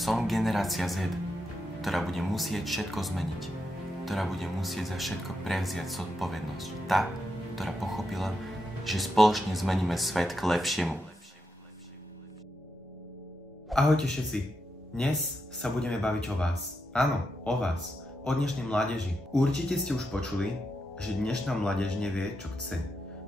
Som generácia Z, ktorá bude musieť všetko zmeniť, ktorá bude musieť za všetko prevziať zodpovednosť. Tá, ktorá pochopila, že spoločne zmeníme svet k lepšiemu. Ahojte všetci, dnes sa budeme baviť o vás. Áno, o vás, o dnešnej mládeži. Určite ste už počuli, že dnešná mládež nevie, čo chce.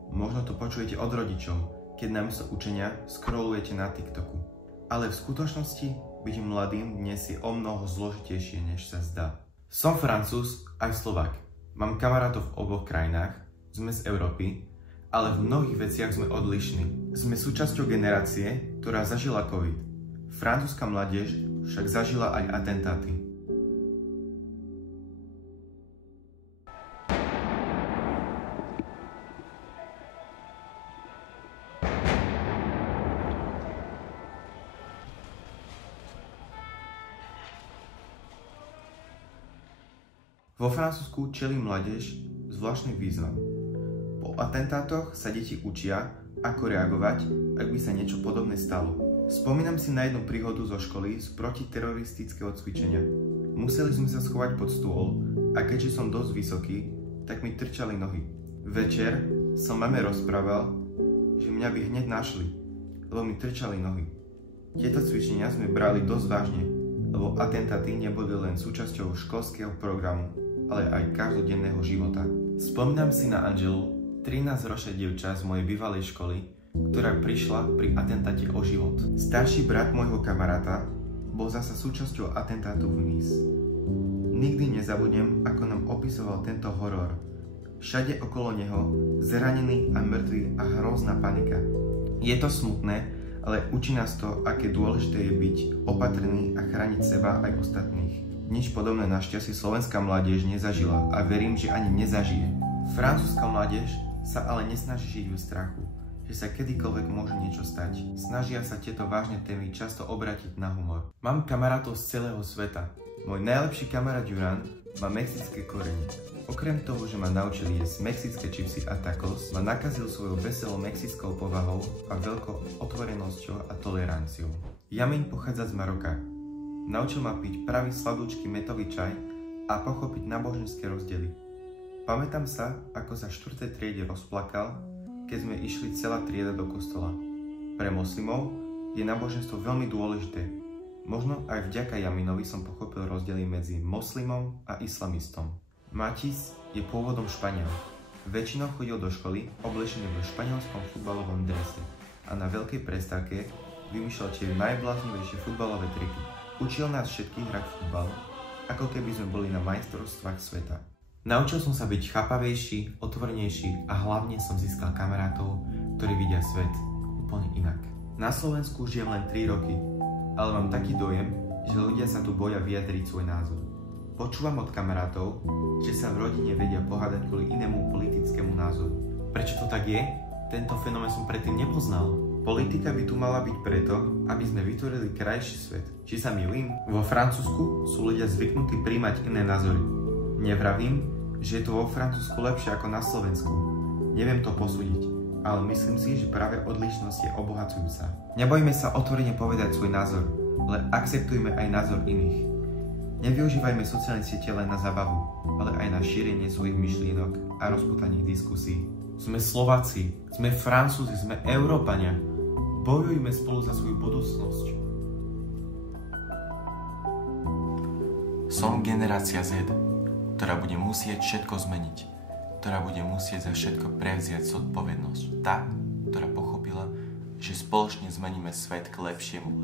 Možno to počujete od rodičov, keď namiesto učenia scrollujete na TikToku. Ale v skutočnosti byť mladým dnes je omnoho zložitejšie, než sa zdá. Som Francúz aj Slovák. Mám kamarátov v oboch krajinách, sme z Európy, ale v mnohých veciach sme odlišní. Sme súčasťou generácie, ktorá zažila COVID. Francúzska mládež však zažila aj atentáty. Vo Francúzsku čelí mládež zvláštnym výzvam. Po atentátoch sa deti učia, ako reagovať, ak by sa niečo podobné stalo. Spomínam si na jednu príhodu zo školy z protiteroristického cvičenia. Museli sme sa schovať pod stôl a keďže som dosť vysoký, tak mi trčali nohy. Večer som mame rozprával, že mňa by hneď našli, lebo mi trčali nohy. Tieto cvičenia sme brali dosť vážne, lebo atentáty neboli len súčasťou školského programu, ale aj každodenného života. Spomínam si na Angelu, 13-ročné dievča z mojej bývalej školy, ktorá prišla pri atentáte o život. Starší brat môjho kamaráta bol zasa súčasťou atentátu v Nice. Nikdy nezabudnem, ako nám opisoval tento horor. Všade okolo neho zranení a mŕtvi a hrozná panika. Je to smutné, ale učí nás to, aké dôležité je byť opatrný a chrániť seba aj ostatných. Nič podobné našťastie slovenská mládež nezažila a verím, že ani nezažije. Francúzska mládež sa ale nesnaží žiť v strachu, že sa kedykoľvek môže niečo stať. Snažia sa tieto vážne témy často obrátiť na humor. Mám kamarátov z celého sveta. Môj najlepší kamarát Juran má mexické korene. Okrem toho, že ma naučil jesť mexické čipsy a tacos, ma nakazil svojou veselou mexickou povahou a veľkou otvorenosťou a toleranciou. Jamin pochádza z Maroka. Naučil ma piť pravý sladúčky metový čaj a pochopiť náboženské rozdiely. Pamätám sa, ako sa v 4. triede rozplakal, keď sme išli celá trieda do kostola. Pre moslimov je náboženstvo veľmi dôležité. Možno aj vďaka Jaminovi som pochopil rozdiely medzi moslimom a islamistom. Matis je pôvodom Španiel. Väčšinou chodil do školy oblečený v španielskom futbalovom drese a na veľkej prestávke vymýšľal tie najbláznivejšie futbalové triky. Učil nás všetkých hrať futbal, ako keby sme boli na majstrovstvách sveta. Naučil som sa byť chápavejší, otvorenejší a hlavne som získal kamarátov, ktorí vidia svet úplne inak. Na Slovensku žijem len 3 roky, ale mám taký dojem, že ľudia sa tu boja vyjadriť svoj názor. Počúvam od kamarátov, že sa v rodine vedia pohádať kvôli inému politickému názoru. Prečo to tak je? Tento fenomén som predtým nepoznal. Politika by tu mala byť preto, aby sme vytvorili krajší svet. Či sa mýlim? Vo Francúzsku sú ľudia zvyknutí príjmať iné názory. Nevravím, že je to vo Francúzsku lepšie ako na Slovensku. Neviem to posúdiť, ale myslím si, že práve odlišnosť je obohacujúca. Nebojme sa otvorene povedať svoj názor, ale akceptujme aj názor iných. Nevyužívajme sociálne siete len na zábavu, ale aj na šírenie svojich myšlienok a rozpútanie diskusí. Sme Slováci, sme Francúzi, sme Európania. Bojujme spolu za svoju budúcnosť. Som generácia Z, ktorá bude musieť všetko zmeniť, ktorá bude musieť za všetko prevziať zodpovednosť. Tá, ktorá pochopila, že spoločne zmeníme svet k lepšiemu.